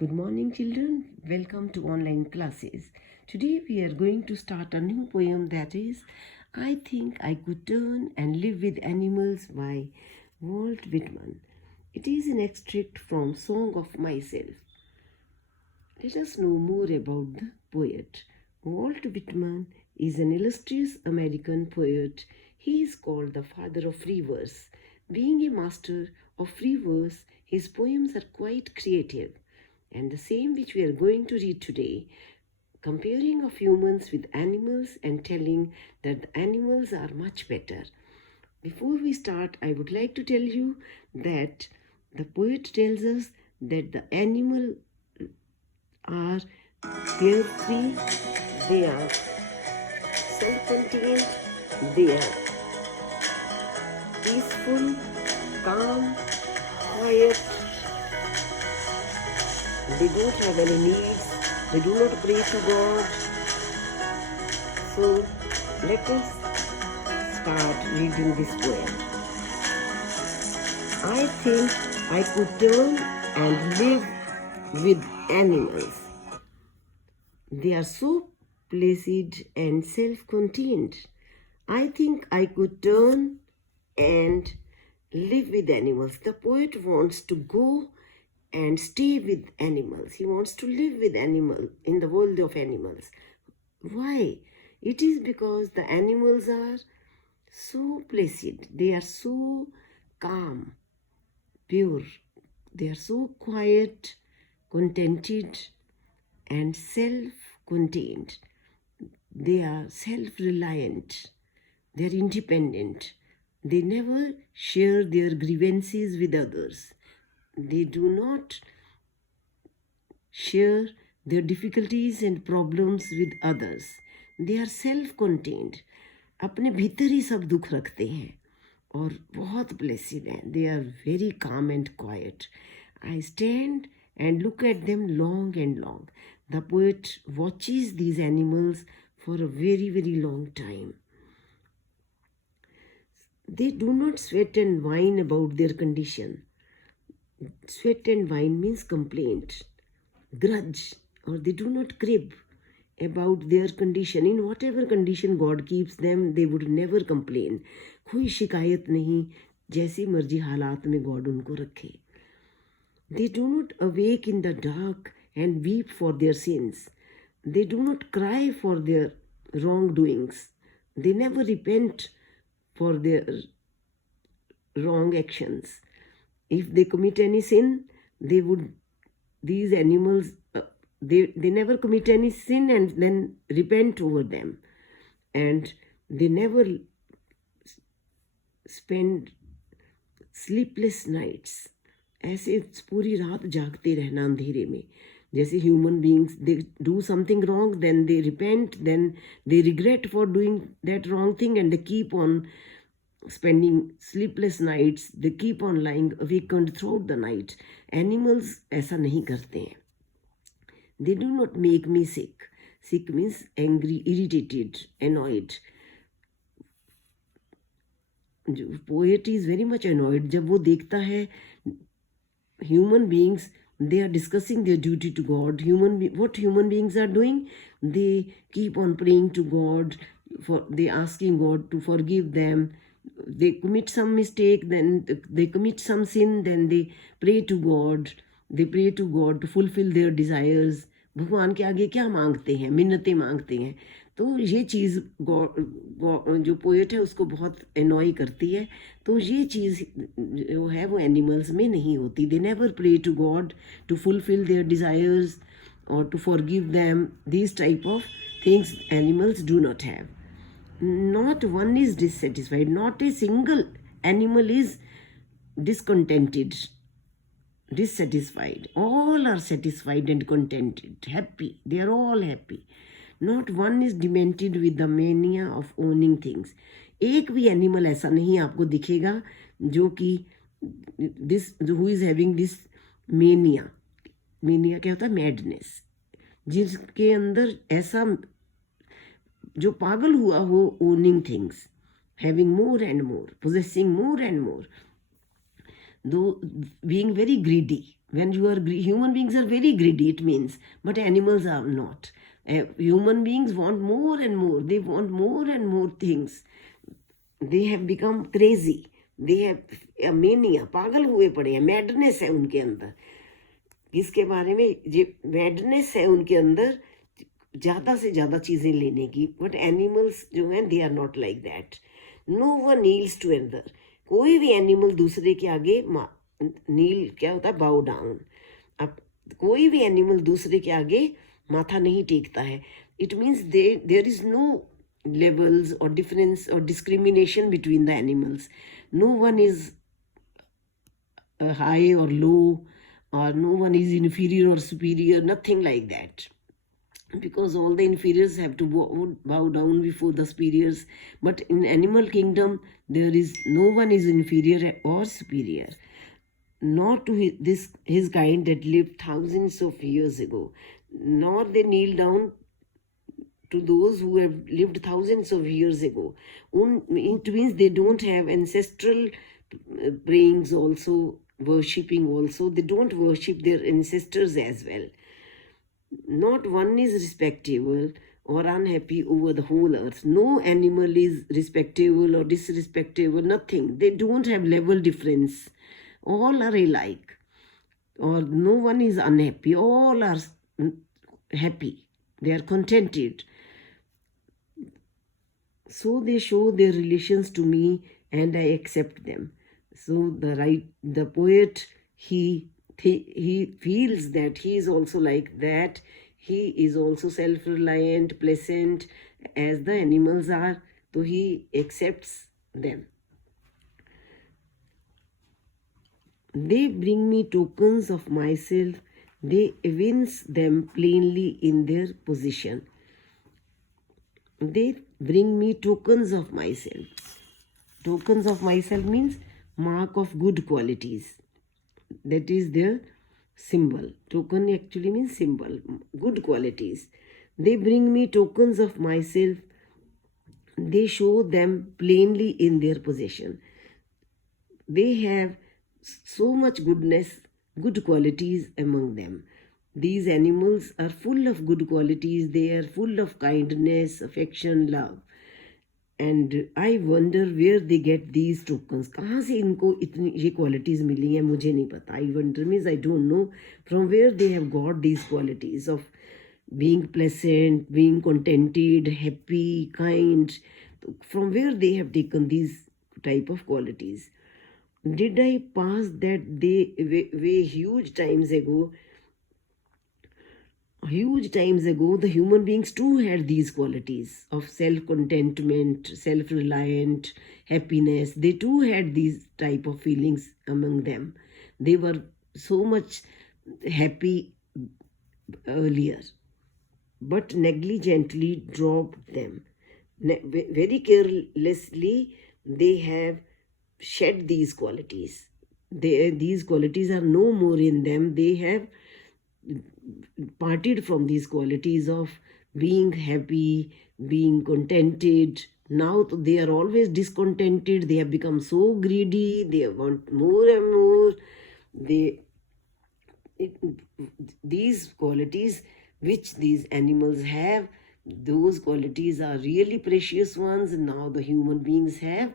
Good morning, children. Welcome to online classes. Today we are going to start a new poem that is I Think I Could Turn and Live with Animals by Walt Whitman. It is an extract from Song of Myself. Let us know more about the poet. Walt Whitman is an illustrious American poet. He is called the father of free verse. Being a master of free verse, his poems are quite creative. And the same which we are going to read today, comparing of humans with animals and telling that the animals are much better. Before we start, I would like to tell you that the poet tells us that the animal are carefree, they are self-contained, they are peaceful, calm, quiet, they don't have any needs, they do not pray to God. So let us start reading this poem. I think I could turn and live with animals. They are so placid and self-contained. I think I could turn and live with animals. The poet wants to go and stay with animals. He wants to live with animals in the world of animals. Why? It is because the animals are so placid. They are so calm, pure. They are so quiet, contented, and self-contained. They are self-reliant. They are independent. They never share their grievances with others. They do not share their difficulties and problems with others. They are self-contained. अपने भीतर ही सब दुख रखते हैं और बहुत blessed हैं. They are very calm and quiet. I stand and look at them long and long. The poet watches these animals for a very, very long time. They do not sweat and whine about their condition. Sweat and whine means complaint, grudge, or they do not crib about their condition. In whatever condition God keeps them, they would never complain. कोई शिकायत नहीं, जैसी मर्जी हालात में God उनको रखे. They do not awake in the dark and weep for their sins. They do not cry for their wrongdoings. They never repent for their wrong actions. If they commit any sin, these animals, they never commit any sin and then repent over them. And they never spend sleepless nights. ऐसे पूरी रात जागते रहना अंधेरे में. जैसे human beings, they do something wrong, then they repent, then they regret for doing that wrong thing and they keep on spending sleepless nights, they keep on lying awakened throughout the night. Animals ऐसा नहीं करते हैं. They do not make me sick. Sick means angry, irritated, annoyed. Poet is very much annoyed जब वो देखता है human beings, they are discussing their duty to God. What human beings are doing? They keep on praying to God, they asking God to forgive them. They commit some mistake, then they commit some sin, then they pray to God. They pray to God to fulfill their desires. भगवान के आगे क्या मांगते हैं? मिन्नतें मांगते हैं. तो ये चीज़ जो पोएट है उसको बहुत एनॉय करती है. तो ये चीज़ जो है वो एनिमल्स में नहीं होती. They never pray to God to fulfil their desires और to forgive them. This type of things animals do not have. Not one is dissatisfied. Not a single animal is discontented, dissatisfied. All are satisfied and contented, happy. They are all happy. Not one is demented with the mania of owning things. एक भी animal ऐसा नहीं आपको दिखेगा जो कि this who is having this mania. Mania क्या होता है? मैडनेस. जिसके अंदर ऐसा जो पागल हुआ हो owning things, having more and more, possessing more and more. though being very greedy. When you are human beings are very greedy, it means, but animals are not. Human beings want more and more. They want more and more things. They have become crazy. They have a mania. पागल हुए पड़े हैं. Madness है उनके अंदर. इसके बारे में ये मैडनेस है उनके अंदर, ज़्यादा से ज़्यादा चीज़ें लेने की. बट एनिमल्स जो हैं they are not like that. No one kneels to another. कोई भी एनिमल दूसरे के आगे नील क्या होता है, बाउ डाउन. अब कोई भी एनिमल दूसरे के आगे माथा नहीं टेकता है. It means there is no levels or difference or discrimination between the animals. No one is high or low, or no one is inferior or superior, nothing like that, because all the inferiors have to bow down before the superiors. But in animal kingdom there is no one is inferior or superior, not to his kind that lived thousands of years ago, nor they kneel down to those who have lived thousands of years ago. It means they don't have ancestral prayings also, worshipping also. They don't worship their ancestors as well. Not one is respectable or unhappy over the whole earth. No animal is respectable or disrespectable, nothing. They don't have level difference. All are alike. Or no one is unhappy. All are happy. They are contented. So they show their relations to me and I accept them. So the poet, he feels that he is also like that. He is also self-reliant, pleasant as the animals are. So he accepts them. They bring me tokens of myself. They evince them plainly in their position. They bring me tokens of myself. Tokens of myself means mark of good qualities. That is their symbol. Token actually means symbol, good qualities. They bring me tokens of myself. They show them plainly in their possession. They have so much goodness, good qualities among them. These animals are full of good qualities. They are full of kindness, affection, love. And I wonder where they get these tokens. कहाँ से इनको इतनी ये qualities मिली हैं मुझे नहीं पता. I wonder means I don't know from where they have got these qualities of being pleasant, being contented, happy, kind. From where they have taken these type of qualities. Did I pass that way huge times ago? Huge times ago, the human beings too had these qualities of self-contentment, self-reliant, happiness. They too had these type of feelings among them. They were so much happy earlier, but negligently dropped them. Very carelessly, they have shed these qualities. These qualities are no more in them. They have parted from these qualities of being happy, being contented. Now they are always discontented. They have become so greedy. They want more and more. These qualities which these animals have, those qualities are really precious ones. Now the human beings have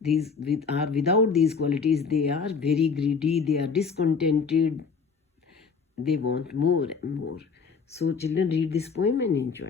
these without these qualities. They are very greedy. They are discontented. They want more and more. So children, read this poem and enjoy.